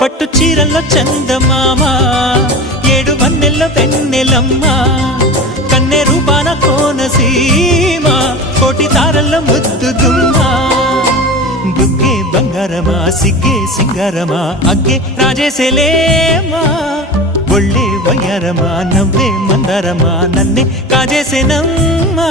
పట్టు చీరల్లో చందమామ ఏడు వన్నెల్లో వెన్నెలమ్మ కన్నె రూపాన కోనసీమ కోటి తారల్లో ముద్దు గుమ్మ బుగ్గే బంగారమా సిగ్గే సింగారమా అగ్గే రాజేసేలేమా ఒళ్ళే వయ్యారమా నవ్వే మందారమా నన్నే కాజేసేనమ్మా